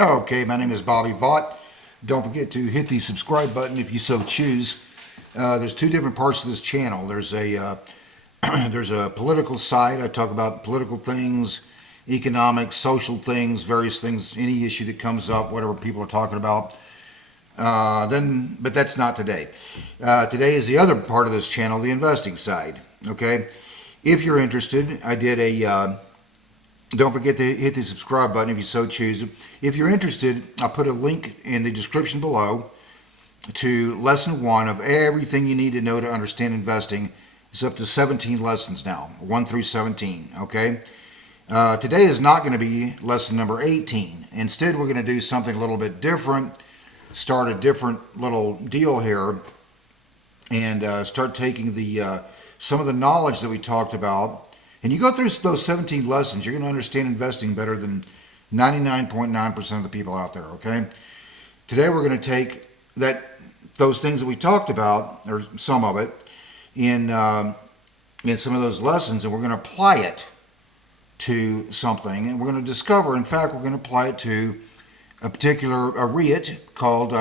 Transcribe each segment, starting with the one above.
Okay, my name is Bobby Vaught. Don't forget to hit the subscribe button if you so choose. There's two different parts of this channel. There's a there's a political side. I talk about political things, economic, social things, various things, any issue that comes up, whatever people are talking about. But that's not today. Today is the other part of this channel, the investing side. Okay, if you're interested, I did a. Don't forget to hit the subscribe button if you so choose. If you're interested, I'll put a link in the description below to lesson 1 of everything you need to know to understand investing. It's up to 17 lessons now, 1 through 17, okay? Today is not going to be lesson number 18. Instead, we're going to do something a little bit different, start a different little deal here, and start taking the some of the knowledge that we talked about. And you go through those 17 lessons, you're going to understand investing better than 99.9% of the people out there, okay? Today we're going to take those things that we talked about, or some of it, in some of those lessons, and we're going to apply it to something. And we're going to discover, in fact, we're going to apply it to a particular REIT called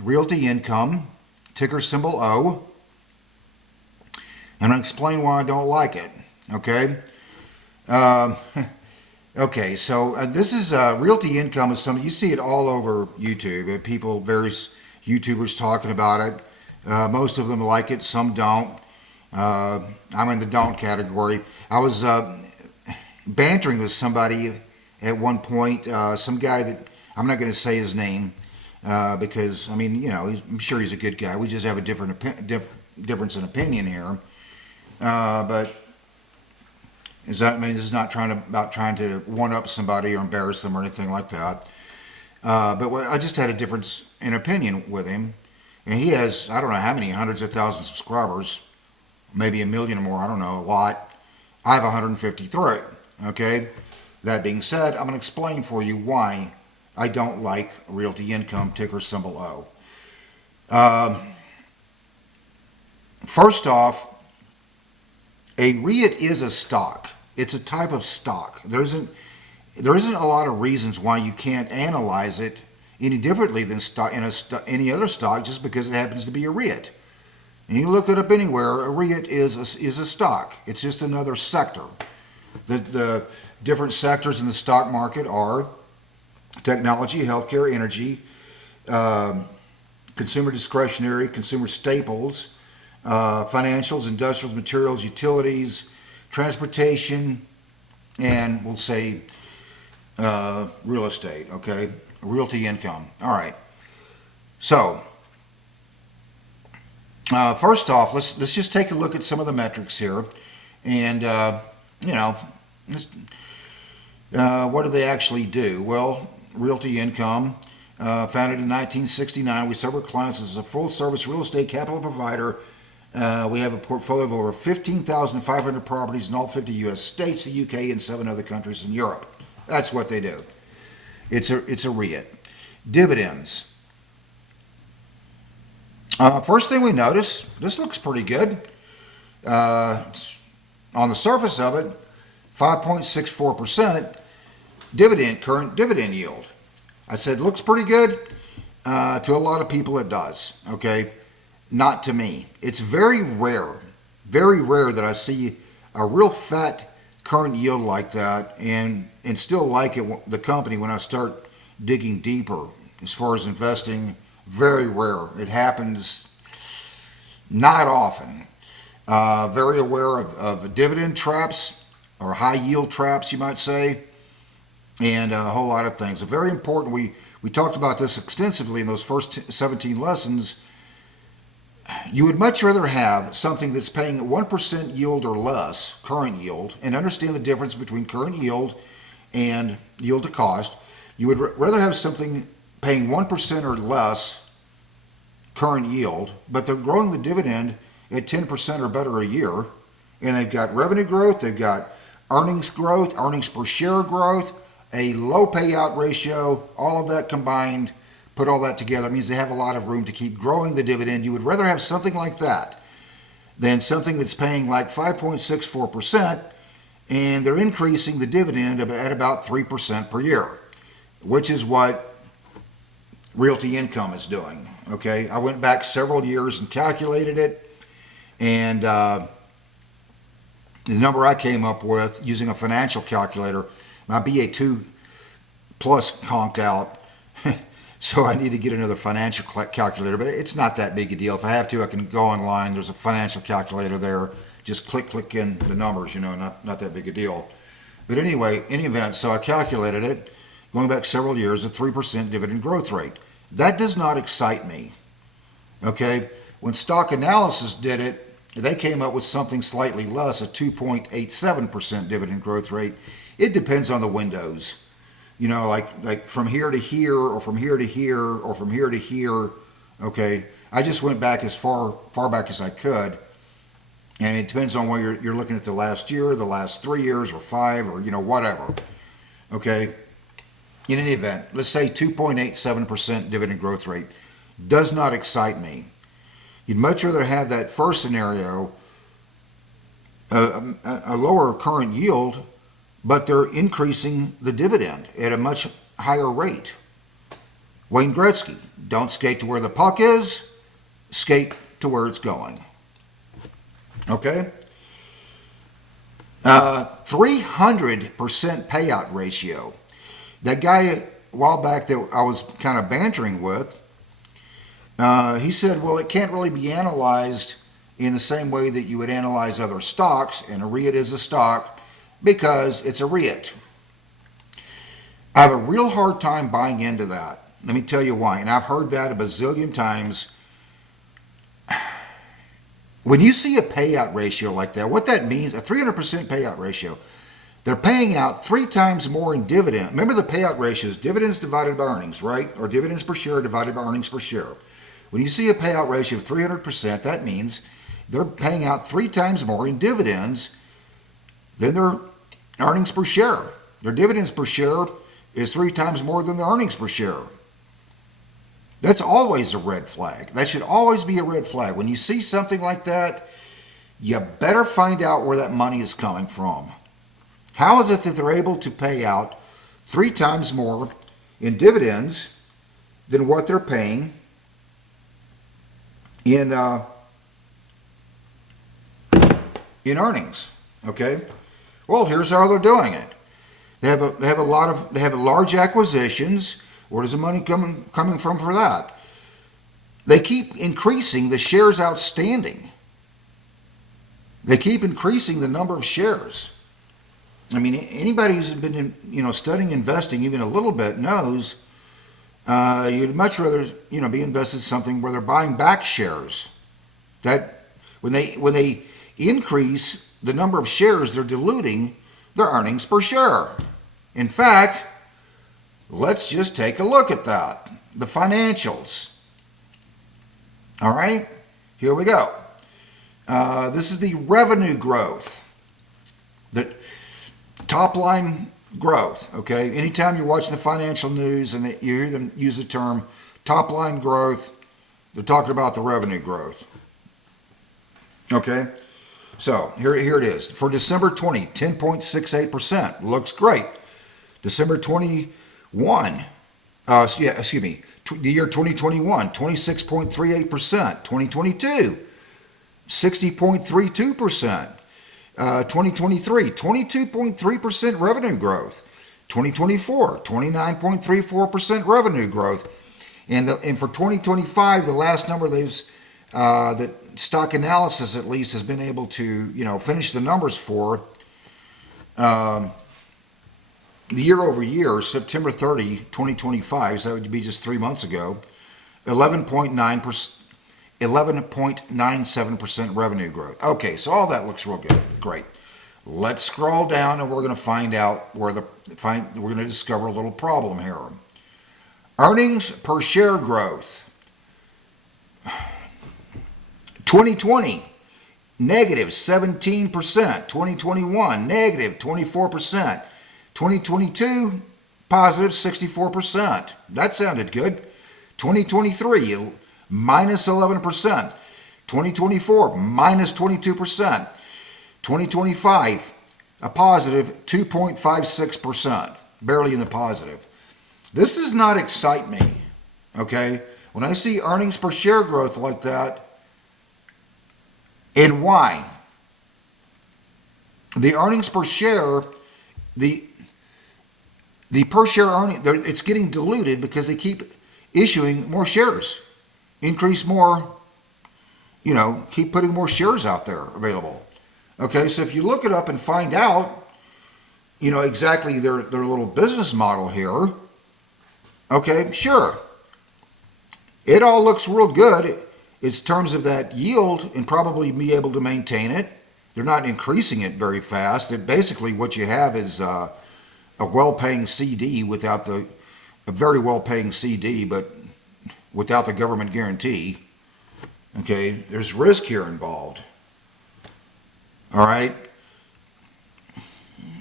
Realty Income, ticker symbol O. And I'll explain why I don't like it. Okay. Okay. So this is Realty Income is something you see it all over YouTube. People, various YouTubers talking about it. Most of them like it. Some don't. I'm in the don't category. I was bantering with somebody at one point. Some guy that I'm not going to say his name because I mean, you know, I'm sure he's a good guy. We just have a difference in opinion here. But this is not about trying to one up somebody or embarrass them or anything like that. But I just had a difference in opinion with him, and he has, I don't know how many, hundreds of thousands of subscribers, maybe a million or more, I don't know, a lot. I have 153. Okay. That being said, I'm going to explain for you why I don't like Realty Income, ticker symbol O. First off, a REIT is a stock. It's a type of stock. There isn't a lot of reasons why you can't analyze it any differently than any other stock just because it happens to be a REIT. And you look it up anywhere, a REIT is a stock. It's just another sector. The different sectors in the stock market are technology, healthcare, energy, consumer discretionary, consumer staples, financials, industrials, materials, utilities, transportation, and we'll say real estate, okay? Realty Income. All right. So, first off, let's just take a look at some of the metrics here. And, you know, what do they actually do? Well, Realty Income, founded in 1969, we serve our clients as a full-service real estate capital provider. We have a portfolio of over 15,500 properties in all 50 U.S. states, the UK, and 7 other countries in Europe. That's what they do. It's a REIT. Dividends. First thing we notice, this looks pretty good. On the surface of it, 5.64% current dividend yield. I said looks pretty good. To a lot of people it does. Okay. Not to me. It's very rare that I see a real fat current yield like that and still like it, the company, when I start digging deeper as far as investing. Very rare. It happens not often. Very aware of dividend traps or high yield traps, you might say, and a whole lot of things. Very important. We talked about this extensively in those first 17 lessons. You would much rather have something that's paying 1% yield or less, current yield, and understand the difference between current yield and yield to cost. You would rather have something paying 1% or less current yield, but they're growing the dividend at 10% or better a year, and they've got revenue growth, they've got earnings growth, earnings per share growth, a low payout ratio, all of that combined. Put all that together, it means they have a lot of room to keep growing the dividend. You would rather have something like that than something that's paying like 5.64% and they're increasing the dividend at about 3% per year, which is what Realty Income is doing. Okay, I went back several years and calculated it, and the number I came up with using a financial calculator, my BA2 plus conked out, so I need to get another financial calculator, but it's not that big a deal. If I have to, I can go online. There's a financial calculator there. Just click in the numbers, not that big a deal. But anyway, in any event, so I calculated it, going back several years, a 3% dividend growth rate. That does not excite me, okay? When Stock Analysis did it, they came up with something slightly less, a 2.87% dividend growth rate. It depends on the windows. Like from here to here, or from here to here, or from here to here, okay? I just went back as far back as I could, and it depends on whether you're looking at the last year, the last 3 years, or 5, or whatever, okay? In any event, let's say 2.87% dividend growth rate does not excite me. You'd much rather have that first scenario, a lower current yield, but they're increasing the dividend at a much higher rate. Wayne Gretzky, don't skate to where the puck is, skate to where it's going. Okay? 300% payout ratio. That guy a while back that I was kind of bantering with, he said, well, it can't really be analyzed in the same way that you would analyze other stocks, and a REIT is a stock because it's a REIT. I have a real hard time buying into that. Let me tell you why, and I've heard that a bazillion times. When you see a payout ratio like that, what that means, a 300% payout ratio, they're paying out 3 times more in dividend. Remember, the payout ratio is dividends divided by earnings, right? Or dividends per share divided by earnings per share. When you see a payout ratio of 300%, that means they're paying out 3 times more in dividends than their earnings per share. Their dividends per share is 3 times more than their earnings per share. That's always a red flag. That should always be a red flag. When you see something like that, you better find out where that money is coming from. How is it that they're able to pay out 3 times more in dividends than what they're paying in earnings? Okay. Well, here's how they're doing it. They have large acquisitions. Where does the money coming from for that? They keep increasing the shares outstanding. They keep increasing the number of shares. I mean, anybody who's been studying investing even a little bit knows you'd much rather be invested in something where they're buying back shares. That when they increase the number of shares, they're diluting their earnings per share. In fact, let's just take a look at that. The financials. All right, here we go. This is the revenue growth. The top line growth, okay? Anytime you're watching the financial news and you hear them use the term top line growth, they're talking about the revenue growth. Okay? So here it is. For December 20, 10.68%. Looks great. December 21, the year 2021, 26.38%. 2022, 60.32%. 2023, 22.3% revenue growth. 2024, 29.34% revenue growth. And for 2025, the last number that Stock Analysis at least has been able to finish the numbers for, the year over year, September 30, 2025, so that would be just 3 months ago, 11.97% revenue growth. Okay, so all that looks real good. Great. Let's scroll down, and we're going to find out we're going to discover a little problem here. Earnings per share growth. 2020, negative 17%. 2021, negative 24%. 2022, positive 64%. That sounded good. 2023, minus 11%. 2024, minus 22%. 2025, a positive 2.56%, barely in the positive. This does not excite me, Okay? When I see earnings per share growth like that, and why? The earnings per share, the the per share earning, it's getting diluted because they keep issuing more shares, increase more, keep putting more shares out there available. Okay, so if you look it up and find out, exactly their little business model here, okay, sure, it all looks real good in terms of that yield and probably be able to maintain it. They're not increasing it very fast. Basically what you have is a well-paying CD a very well-paying CD, but without the government guarantee. Okay, there's risk here involved. All right.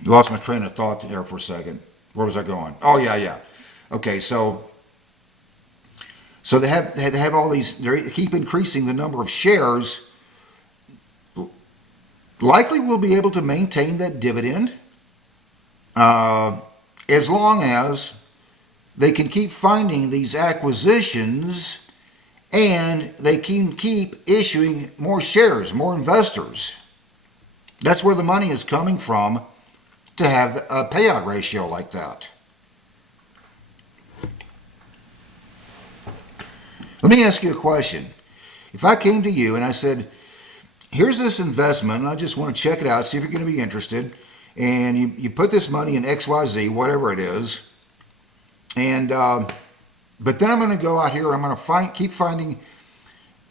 Lost my train of thought there for a second. Where was I going? Oh, yeah. Okay, so they have all these. They keep increasing the number of shares. Likely, we'll be able to maintain that dividend as long as they can keep finding these acquisitions and they can keep issuing more shares, more investors. That's where the money is coming from to have a payout ratio like that. Let me ask you a question. If I came to you and I said, here's this investment, and I just want to check it out, see if you're going to be interested, and you put this money in XYZ, whatever it is, and but then I'm going to go out here, I'm going to keep finding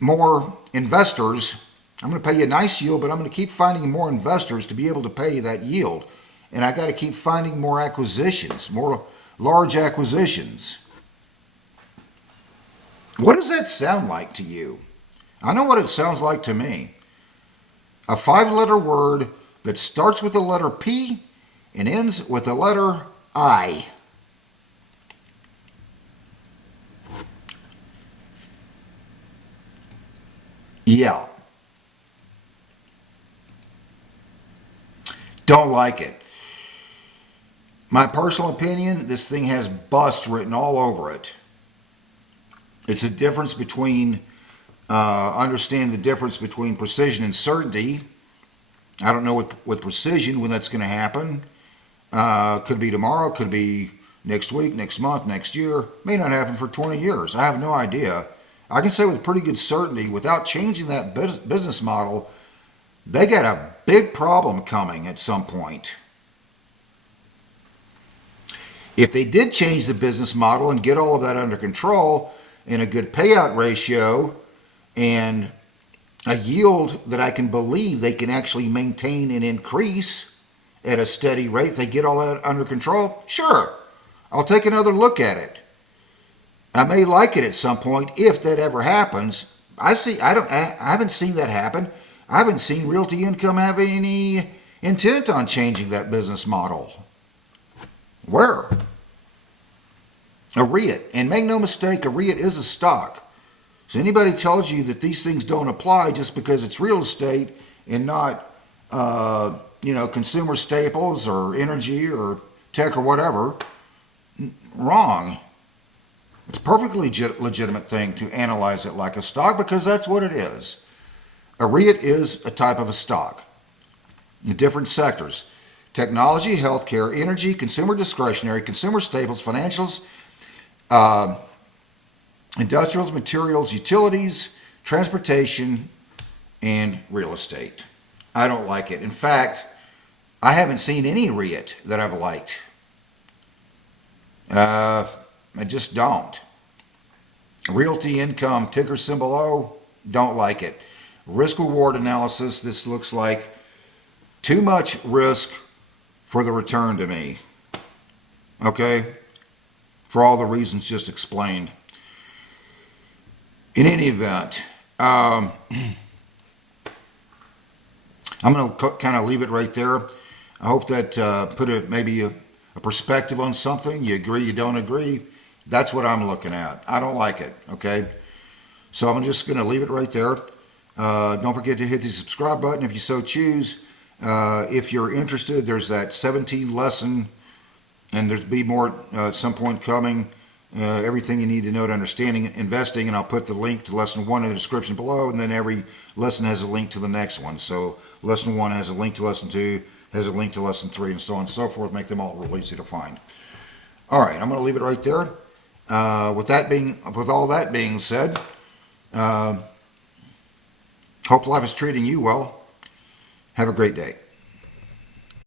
more investors. I'm going to pay you a nice yield, but I'm going to keep finding more investors to be able to pay that yield. And I got to keep finding more acquisitions, more large acquisitions. What does that sound like to you? I know what it sounds like to me. A 5-letter word that starts with the letter P and ends with the letter I. Yeah. Don't like it. My personal opinion, this thing has bust written all over it. It's a difference between, understand the difference between precision and certainty. I don't know with precision when that's going to happen. Could be tomorrow, could be next week, next month, next year. May not happen for 20 years. I have no idea. I can say with pretty good certainty, without changing that business model, they got a big problem coming at some point. If they did change the business model and get all of that under control and a good payout ratio and a yield that I can believe they can actually maintain and increase at a steady rate, they get all that under control, sure, I'll take another look at it. I may like it at some point if that ever happens. I haven't seen that happen. I haven't seen Realty Income have any intent on changing that business model. Where? A REIT. And make no mistake, a REIT is a stock. So anybody tells you that these things don't apply just because it's real estate and not, consumer staples or energy or tech or whatever, wrong. It's a perfectly legitimate thing to analyze it like a stock because that's what it is. A REIT is a type of a stock in different sectors: technology, healthcare, energy, consumer discretionary, consumer staples, financials, industrials, materials, utilities, transportation, and real estate. I don't like it. In fact, I haven't seen any REIT that I've liked. I just don't. Realty Income, ticker symbol O, don't like it. Risk reward analysis, this looks like too much risk for the return to me. Okay? For all the reasons just explained. In any event, I'm going to kind of leave it right there. I hope that put maybe a perspective on something. You agree, you don't agree. That's what I'm looking at. I don't like it, okay? So I'm just going to leave it right there. Don't forget to hit the subscribe button if you so choose. If you're interested, there's that 17 lesson, and there's be more at some point coming everything you need to know to understanding investing, and I'll put the link to lesson 1 in the description below, and then every lesson has a link to the next one. So lesson 1 has a link to lesson 2, has a link to lesson 3, and so on and so forth, make them all real easy to find. All right, I'm going to leave it right there. With all that being said, hope life is treating you well. Have a great day.